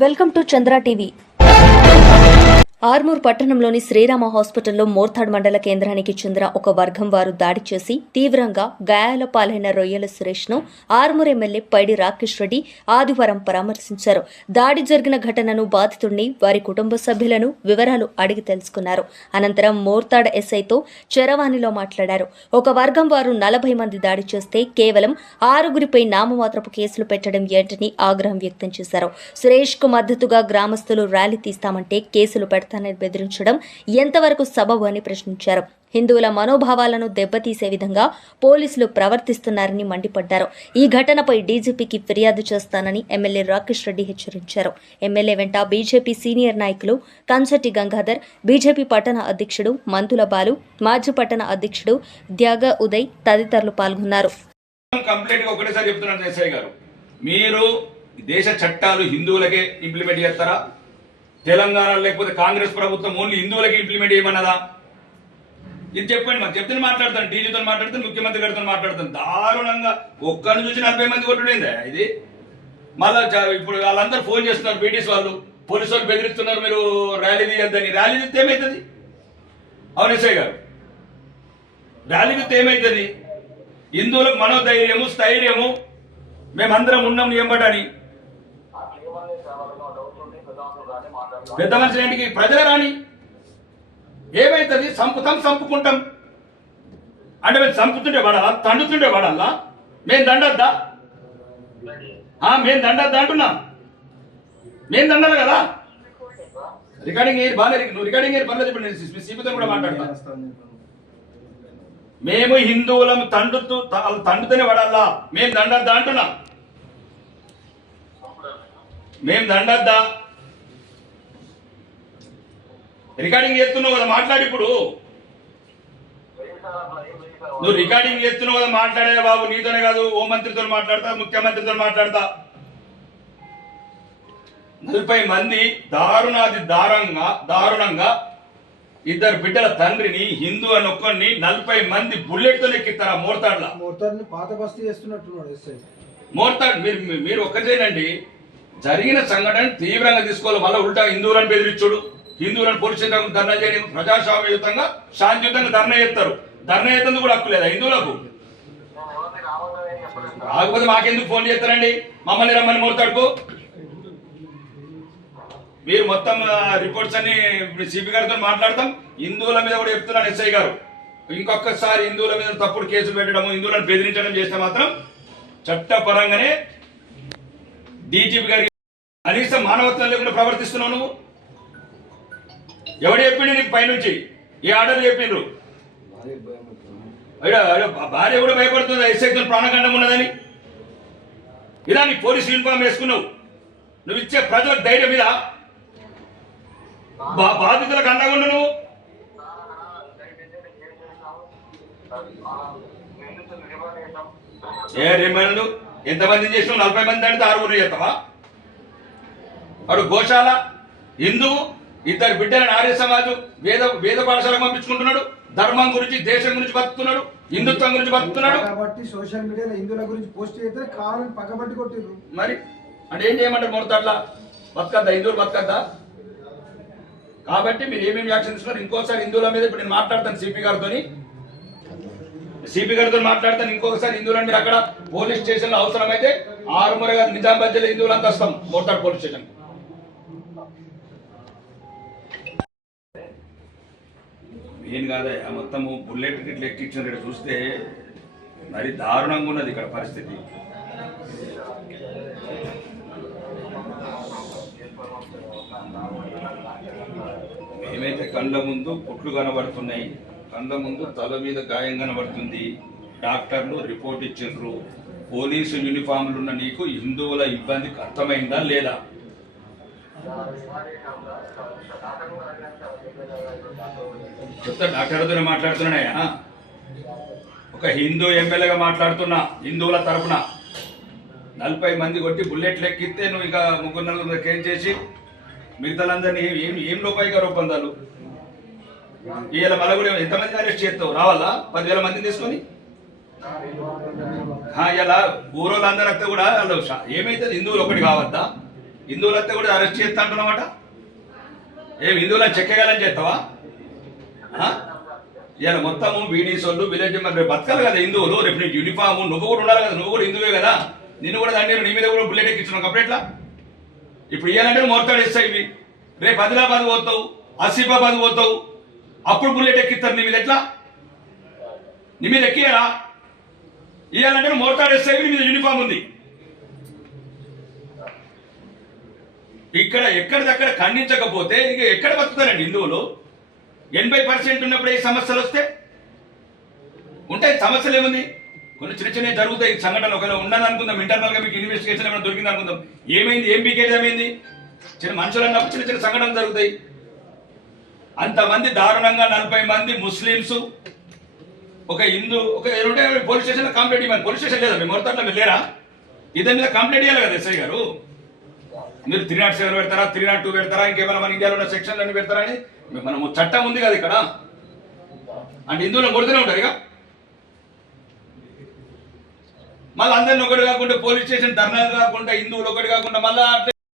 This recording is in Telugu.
Welcome to Chandra TV. Armoor పట్టణంలోని శ్రీరామ హాస్పిటల్లో మోర్తాడ్ మండల కేంద్రానికి చెందిన ఒక వర్గం వారు దాడి చేసి తీవ్రంగా గాయాల పాలైన రొయ్యల సురేష్ను ఆర్మూర్ ఎమ్మెల్యే పైడి రాకేష్ రెడ్డి ఆదివారం పరామర్శించారు. దాడి జరిగిన ఘటనను బాధితుడిని వారి కుటుంబ సభ్యులను వివరాలు అడిగి తెలుసుకున్నారు. అనంతరం మోర్తాడ్ ఎస్ఐతో చరవాణిలో మాట్లాడారు. ఒక వర్గం వారు నలభై మంది దాడి చేస్తే కేవలం ఆరుగురిపై నామమాత్రపు కేసులు పెట్టడం ఏంటని ఆగ్రహం వ్యక్తం చేశారు. సురేష్కు మద్దతుగా గ్రామస్తులు ర్యాలీ తీస్తామంటే కేసులు పెడతానని బెదిరించడం ఎంతవరకు సబబు అని ప్రశ్నించారు. హిందువుల మనోభావాలను దెబ్బతీసే విధంగా పోలీసులు ప్రవర్తిస్తున్నారని మండిపడ్డారు. ఈ ఘటనపై డీజీపీకి ఫిర్యాదు చేస్తానని ఎమ్మెల్యే రాకేష్ రెడ్డి హెచ్చరించారు. ఎమ్మెల్యే వెంట బీజేపీ సీనియర్ నాయకులు కంచటి గంగాధర్ బీజేపీ పట్టణ అధ్యక్షుడు మంతుల బాలు మాజీ పట్టణ అధ్యక్షుడు త్యాగ ఉదయ్ తదితరులు పాల్గొన్నారు. మీరు దేశ చట్టాలు హిందువులకే ఇంప్లిమెంట్ చేస్తారా? తెలంగాణ లేకపోతే కాంగ్రెస్ ప్రభుత్వం ఓన్లీ హిందువులకి ఇంప్లిమెంట్ చేయమన్నదా? ఇది చెప్పండి మాకు చెప్తే మాట్లాడతాను. డీజీతో మాట్లాడతాను ముఖ్యమంత్రి గారితో మాట్లాడతాను. దారుణంగా ఒక్కరిని చూసి నలభై మంది కొట్టుడైందా ఇది? మళ్ళా ఇప్పుడు వాళ్ళందరూ ఫోన్ చేస్తున్నారు బీటీస్ వాళ్ళు. పోలీసు వాళ్ళు బెదిరిస్తున్నారు మీరు ర్యాలీ తీయద్దని. ర్యాలీ తీస్తే ఏమవుతుంది అవును గారు. ర్యాలీ తీస్తే ఏమవుతుంది హిందువులకు మనోధైర్యము స్థైర్యము. మేమందరం ఉన్నాం ఎంబటని పెద్ద మనుషులు ఏంటికి ప్రజల రాని ఏమైతుంది? సంపుతాం సంపుకుంటాం. అంటే మేము చంపుతుంటే పడాలా తండుతుంటే పడాలా మేము దండద్దా? ఆ, మేము దండద్దా అంటున్నాం. మేము దండాలి కదా? రికార్డింగ్ ఏది బాగా నువ్వు రికార్డింగ్ ఏది పర్లేదు ఇప్పుడు నేను సీపీతో కూడా మాట్లాడతా. మేము హిందువులం తండుతూ త- తండుతూనే పడాలా మేము దండద్దా అంటున్నాం. మేము దండద్దా? రికార్డింగ్ చేస్తున్నావు కదా మాట్లాడి ఇప్పుడు. నువ్వు రికార్డింగ్ చేస్తున్నావు కదా మాట్లాడే బాబు నీతోనే కాదు హోం మంత్రితో మాట్లాడతా ముఖ్యమంత్రితో మాట్లాడతా. నలభై మంది దారుణాది దారుణంగా దారుణంగా ఇద్దరు బిడ్డల తండ్రిని హిందూ అని ఒక్కడిని నలభై మంది బుల్లెట్తో ఎక్కిస్తారా మోర్తాడ్ల? మొత్తాన్ని పాత బస్తీ చేస్తున్నట్టున్నాడు మోర్తాడ్ మీరు మీరు- మీరు ఒక్కటేనండి జరిగిన సంఘటన తీవ్రంగా తీసుకోవాలి మళ్ళీ ఉల్టా హిందువులను బెదిరించుడు హిందువులను పోలీస్ ధర్నా చేయడం ప్రజాస్వామ్యయుతంగా శాంతియుతంగా ధర్నా చేస్తారు. ధర్నా చేస్తుంది కూడా హక్కు లేదా హిందువులకు? కాకపోతే మాకెందుకు ఫోన్ చేస్తారండి? మమ్మల్ని రమ్మని మోర్తాడుకు. మీరు మొత్తం రిపోర్ట్స్ అన్ని సిపి గారితో మాట్లాడతాం. హిందువుల మీద కూడా చెప్తున్నాను ఎస్ఐ గారు. ఇంకొకసారి హిందువుల మీద తప్పుడు కేసులు పెట్టడము హిందువులను బెదిరించడం చేస్తే మాత్రం చట్టపరంగానే డీజీపీ గారికి కనీసం మానవత్వం లేకుండా ప్రవర్తిస్తున్నావు నువ్వు. ఎవడు చెప్పిండు నీకు పైనుంచి? ఏ ఆర్డర్ చెప్పిండ్రు? భార్య కూడా భయపడుతుంది ఎస్ఐతో ప్రాణగండం ఉన్నదని. ఇలా నీ పోలీస్ యూనిఫామ్ వేసుకున్నావు. నువ్వు ఇచ్చే ప్రజలకు ధైర్యం మీద బా బాధితులకు అండగా నువ్వు? ఏ రిమాండ్ ఎంతమంది చేసినావు? నలభై మంది అంటే ఆరుగురు చేస్తావా? వాడు గోశాల హిందువు ఇద్దరు బిడ్డలను ఆర్య సమాజం వేద వేద పాఠశాలకు పంపించుకుంటున్నాడు. ధర్మం గురించి దేశం గురించి బతుకుతున్నాడు. హిందుత్వం గురించి బతుకుతున్నాడు. కాబట్టి సోషల్ మీడియాలో హిందువుల గురించి పోస్ట్ చేస్తే కావాలని పక్కబట్టి కొట్టిర్రు. మరి అంటే ఏం చేయమంటారు మొదట బతకద్దా? హిందువులు బతకద్దా? కాబట్టి మీరు ఏమేమి యాక్షన్ తీసుకున్నారు? ఇంకోసారి హిందువుల మీద ఇప్పుడు నేను మాట్లాడతాను సిపి గారితో సిపి గారితో మాట్లాడతాను. ఇంకొకసారి హిందువులను మీరు అక్కడ పోలీస్ స్టేషన్లో అవసరమైతే ఆరుమూరగా నిజామాబాద్ జిల్లా హిందువులంతా వస్తాం. మోటార్ పోలీస్ స్టేషన్ ఏం ఆ మొత్తము బుల్లెట్ గిట్ల ఎక్కించిన చూస్తే మరి దారుణంగా ఉన్నది ఇక్కడ పరిస్థితి. మేమైతే కళ్ళ ముందు పుట్లు కనబడుతున్నాయి. కళ్ళ ముందు తల మీద గాయం కనబడుతుంది. డాక్టర్లు రిపోర్ట్ ఇచ్చిండ్రు. పోలీసు యూనిఫామ్లు ఉన్న నీకు హిందువుల ఇబ్బంది అర్థమైందా లేదా? చెప్తా డాక్టర్తో మాట్లాడుతున్నాయా ఒక హిందూ ఎమ్మెల్యేగా మాట్లాడుతున్నా హిందువుల తరపున నలభై మంది కొట్టి బుల్లెట్లు ఎక్కిస్తే నువ్వు ఇంకా ముగ్గురు నలుగురు ఏం చేసి? మిగతాలందరినీ ఏం ఏం రూపాయిగా లోపాయిక రూపొందాలు? ఇవాళ మళ్ళీ కూడా ఎంతమంది అరెస్ట్ చేస్తావు? రావాలా? పదివేల మందిని తీసుకొని? ఇలా ఊరోళ్ళందరూ కూడా వాళ్ళు ఏమైతుంది? హిందువులు ఒకటి కావద్దా? హిందువులంతా కూడా అరెస్ట్ చేస్తా అంటున్నమాట ఏం హిందువులను చెక్కగలని చేస్తావా? ఇవాళ మొత్తము బీడీస్ వాళ్ళు విలేజ్ మరి రేపు బతకాలి కదా హిందువులు రేపు నీకు యూనిఫామ్ నువ్వు కూడా ఉండాలి కదా నువ్వు కూడా హిందువే కదా. నిన్ను కూడా దాన్ని నీ మీద కూడా బుల్లెట్ ఎక్కించున్నావు కంప్లీట్లా ఎట్లా? ఇప్పుడు ఇవ్వాలంటే మోర్తాడు ఇస్తాయి ఇవి. రేపు ఆదిలాబాద్ పోతావు ఆసిఫాబాద్ పోతావు అప్పుడు బుల్లెట్ ఎక్కిస్తారు నీ మీద ఎట్లా? నీ మీద ఎక్కియరా? ఇవ్వాలంటే మోర్తాడు ఇస్తాయి నీ మీద యూనిఫామ్ ఉంది. ఇక్కడ ఎక్కడిదక్కడ ఖండించకపోతే ఇక ఎక్కడ బతుకుతారండి హిందువులు? ఎనభై పర్సెంట్ ఉన్నప్పుడు ఏ సమస్యలు వస్తే? ఉంటాయి సమస్యలు ఏముంది? కొన్ని చిన్న చిన్న జరుగుతాయి. సంఘటనలు ఒకవేళ ఉండని అనుకుందాం ఇంటర్నల్గా మీకు ఇన్వెస్టిగేషన్ ఏమైనా దొరికింది అనుకుందాం ఏమైంది? ఏం బీకేజ్ ఏమైంది? చిన్న మనుషులు అన్నప్పుడు చిన్న చిన్న సంఘటనలు జరుగుతాయి. అంతమంది దారుణంగా నలభై మంది ముస్లింస్ ఒక హిందూ ఒక పోలీస్ స్టేషన్ కంప్లైంట్ ఇవ్వండి. పోలీస్ స్టేషన్ లేదా? మీ మొత్తంలో మీరు లేరా ఇదే మీద కంప్లైంట్ ఇవ్వాలి కదా ఎస్ఐ గారు? మీరు త్రీ నాట్ సెవెన్ పెడతారా? త్రీ నాట్ టూ పెడతారా? ఇంకేమైనా మన ఇండియాలో ఉన్న సెక్షన్లు అన్ని పెడతారా అని? మనము చట్టం ఉంది కదా ఇక్కడ? అంటే హిందువులను కొడుతూనే ఉంటారు ఇక. మళ్ళీ అందరిని ఒకటి కాకుండా పోలీస్ స్టేషన్ ధర్నాలు కాకుండా హిందువులు ఒకటి కాకుండా మళ్ళీ